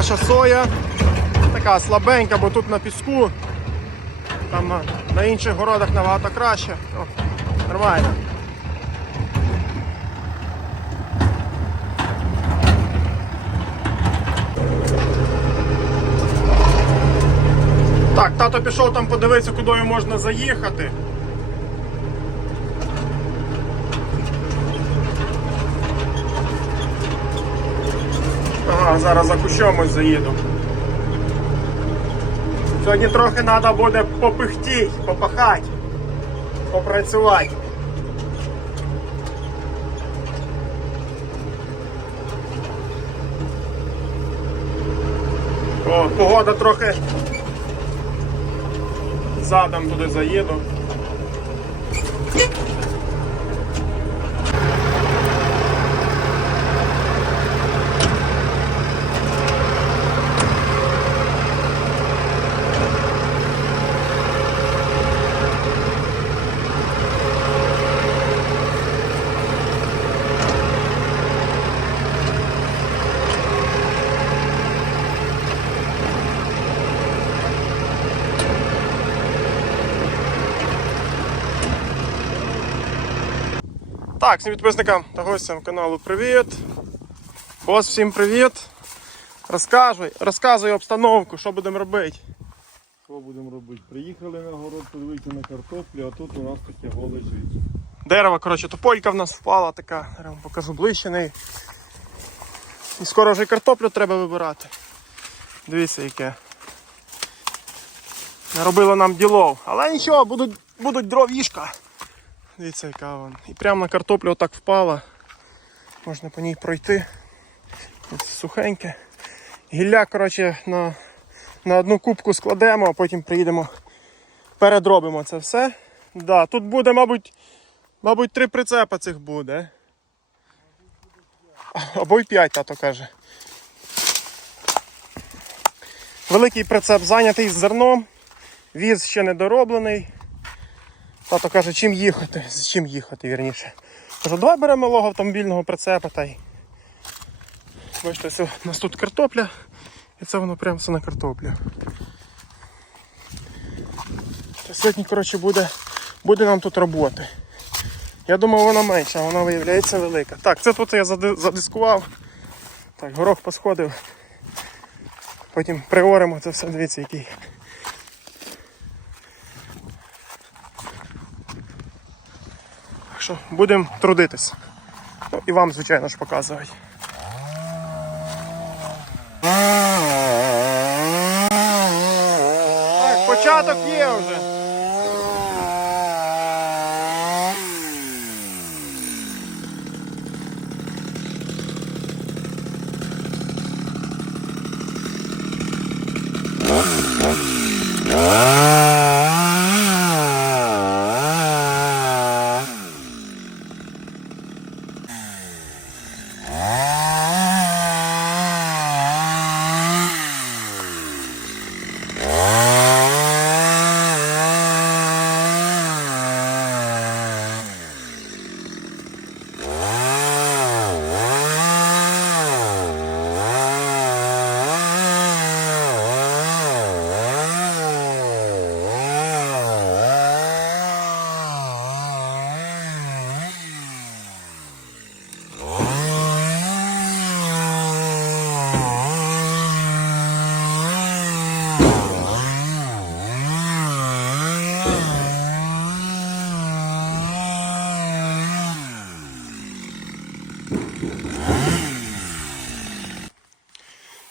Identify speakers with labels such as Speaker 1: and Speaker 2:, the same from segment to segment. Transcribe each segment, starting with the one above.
Speaker 1: наша соя така слабенька, бо тут на піску. Там на, інших городах набагато краще. О, нормально. Так, тато пішов там подивитися, куди можна заїхати. Ага, зараз за кущом ось заїду. Сьогодні трохи треба буде попихтіть, попахати, попрацювати. О, погода трохи задом туди заїду. Так, всім підписникам та гостям каналу привіт. Бос, всім привіт. Розказуй, розказуй обстановку, що будемо робити.
Speaker 2: Що будемо робити? Приїхали на город подивитися на картоплю, а тут у нас таке голе життя.
Speaker 1: Дерево, коротше, тополька в нас впала така. Зараз вам покажу ближче неї. І скоро вже картоплю треба вибирати. Дивіться, яке. Наробило нам ділов. Але нічого, будуть, будуть дровішка. Дивіться, яка вон. І прямо на картоплю отак впала. Можна по ній пройти. Ось сухеньке. Гілля, коротше, на, на одну кубку складемо, а потім приїдемо, передробимо це все. Да, тут буде, мабуть, мабуть, три прицепа цих буде. Або й п'ять, тато каже. Великий прицеп зайнятий зерном, віз ще не дороблений. Тато каже, чим їхати, з чим їхати, вірніше. Кажу, давай беремо малого автомобільного прицепа та й. Бачите, ось у нас тут картопля, і це воно прямо все на картоплю. Та Сьогодні, коротше, буде, буде нам тут роботи. Я думав, вона менша, а вона виявляється велика. Так, це тут я задискував. Так, горох посходив. Потім приоримо це все, дивіться, який. Що будемо трудитись. Ну, і вам, звичайно ж, показувати. Так, початок є вже.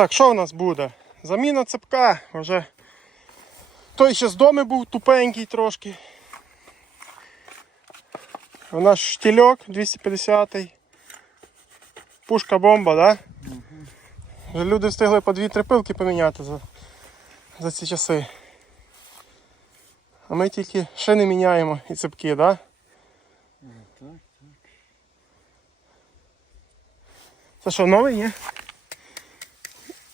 Speaker 1: Так, що у нас буде? Заміна цепка вже. Той ще з дому був тупенький трошки. У нас штільок 250 Пушка бомба, да? Вже люди встигли по 2-3 пилки поміняти за, за ці часи. А ми тільки не міняємо і цепки, да?
Speaker 2: Так,
Speaker 1: Це що, новий є?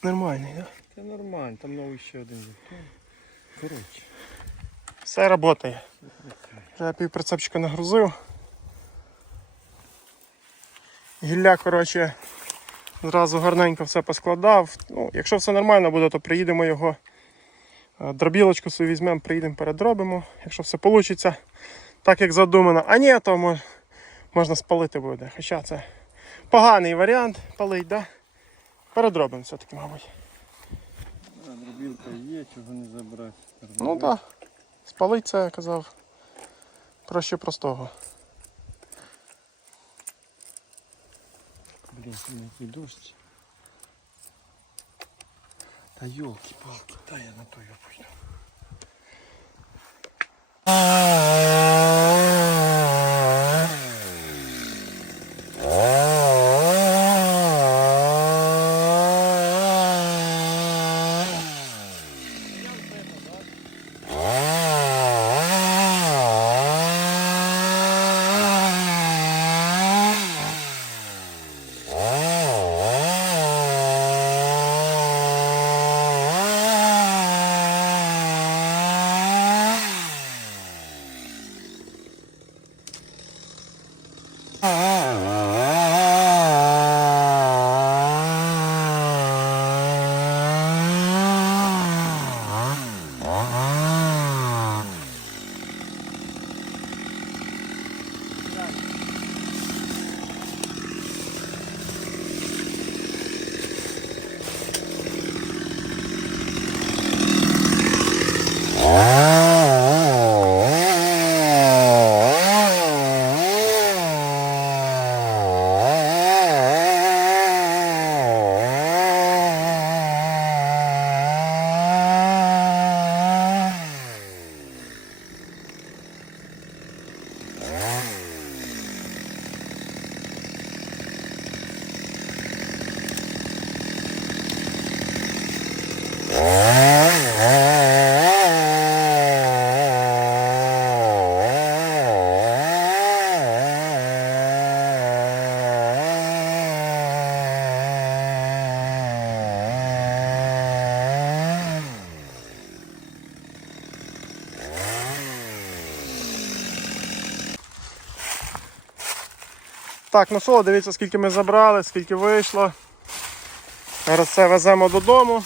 Speaker 1: Нормальний, да?
Speaker 2: Це нормально, там новий ще один є. Коротше,
Speaker 1: Все працює. Вже я пів прицепчика нагрузив. Гілля, коротше, Зразу гарненько все поскладав. Ну, якщо все нормально буде, то приїдемо його. е, Дробілочку свою візьмемо, приїдемо, передробимо. Якщо все вийде так, як задумано. А ні, то можна спалити буде. Хоча це поганий варіант палить, да? Передробимо все-таки, мабуть.
Speaker 2: Дробілка є, чого не забрати.
Speaker 1: Ну так. Спалить це, я казав. Проще простого.
Speaker 2: Блін, який дощ. Та йолки-палки, та я на то я пойду.
Speaker 1: Так, ну що, дивіться, скільки ми забрали, скільки вийшло. Зараз це веземо додому.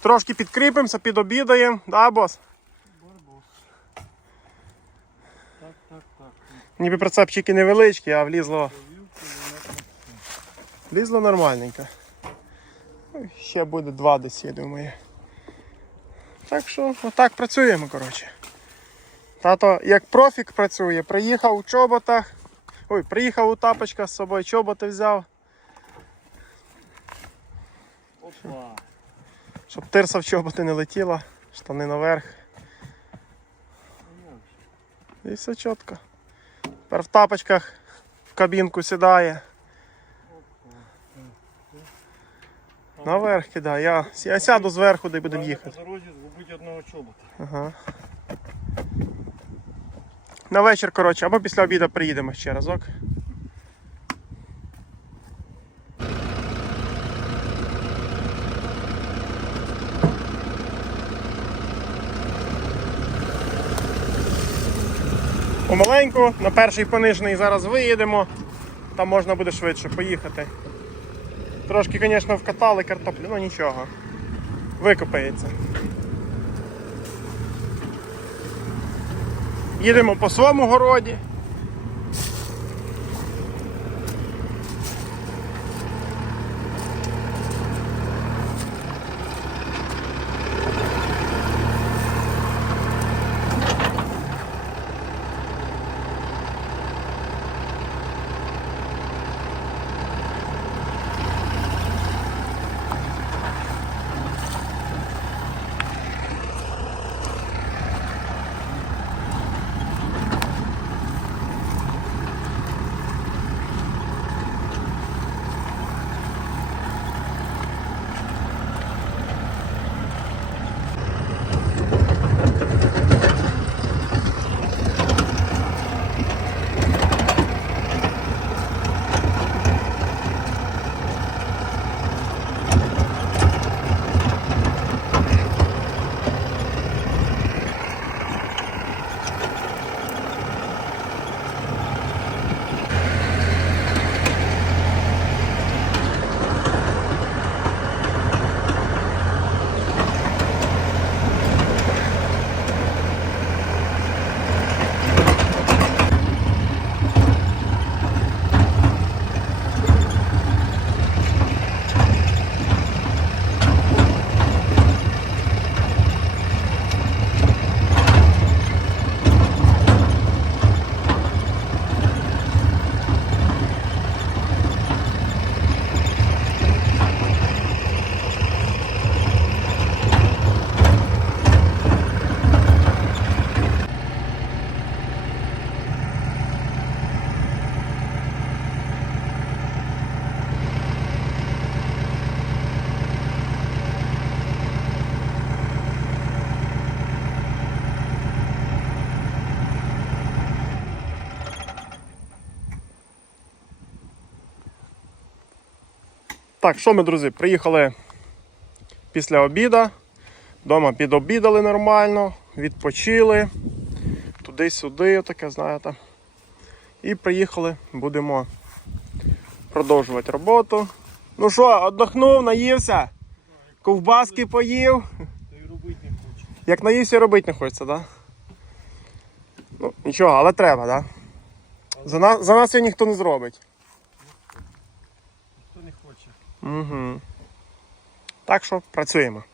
Speaker 1: Трошки підкріпимося, підобідаємо, да, бос?
Speaker 2: Так, так, так.
Speaker 1: Ніби прицепчики невеличкі, а влізло, влізло нормальненько. Ну, Ще буде два десь, я думаю. Так що, отак працюємо, коротше. Тато, як профік працює, приїхав у чоботах. Ой, приїхав у тапочках з собою, чоботи взяв,
Speaker 2: Опа.
Speaker 1: щоб тирса в чоботи не летіла, штани наверх. І все чітко. Тепер в тапочках в кабінку сідає. Наверх кидає. Я, я сяду зверху, де будемо їхати.
Speaker 2: По дорозі згубить одного чобота.
Speaker 1: Ага. На вечір, коротше, або після обіду приїдемо ще разок. Помаленьку, на перший понижений зараз виїдемо, там можна буде швидше поїхати. Трошки, звісно, вкатали картоплю, ну нічого. Викопається. Їдемо по своєму городі. Так, що ми, друзі, приїхали після обіда. Дома підобідали нормально, відпочили. Туди-сюди, таке, знаєте. І приїхали, будемо продовжувати роботу. Ну що, отдохнув, наївся? Ковбаски поїв. Як наївся, робити не хочеться, так? Да? Ну, нічого, але треба, так? Да? За, нас, за нас його ніхто не зробить. Угу. Так що працюємо.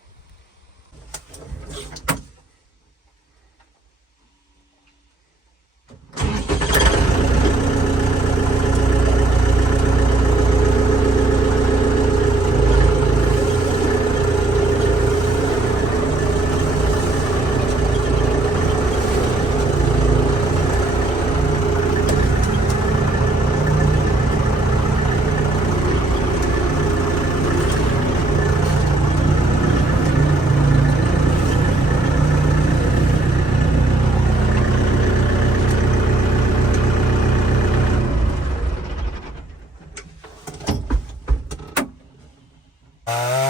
Speaker 1: Ah.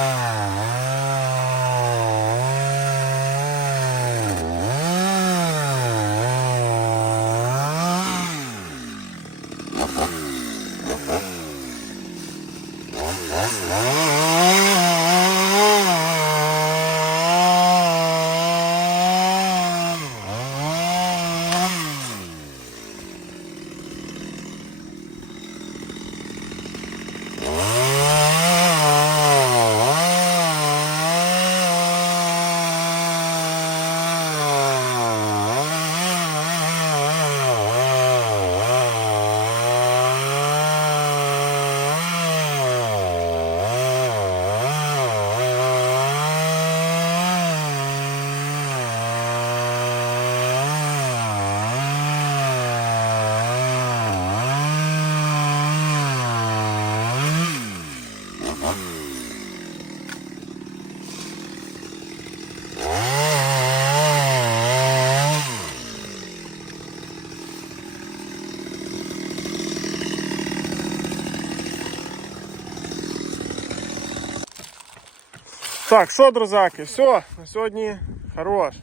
Speaker 1: Так, що, друзяки, все, на сьогодні хорош.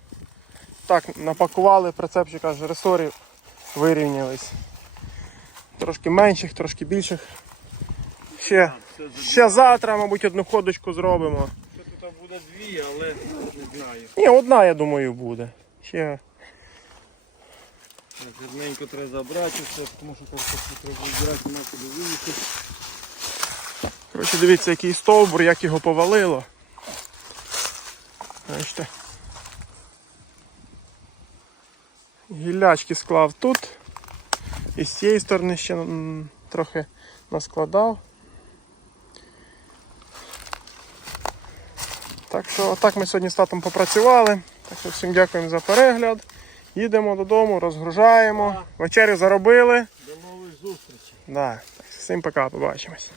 Speaker 1: Так, напакували прицепчика з ресорів, вирівнялись. Трошки менших, трошки більших. Ще, ще завтра, мабуть, одну ходочку зробимо.
Speaker 2: Що тут буде дві, але не знаю.
Speaker 1: Ні, одна, я думаю, буде. Ще.
Speaker 2: Так, Рідненько треба забрати все, тому що треба збирати, нема куди.
Speaker 1: Коротше, дивіться, який стовбур, як його повалило. Бачите. Гіллячки склав тут. І з цієї сторони ще трохи наскладав. Так що отак ми сьогодні з татом попрацювали. Так що всім дякуємо за перегляд. Їдемо додому, розгружаємо. Вечерю заробили.
Speaker 2: До нових зустрічей.
Speaker 1: Да. Всім пока, побачимось.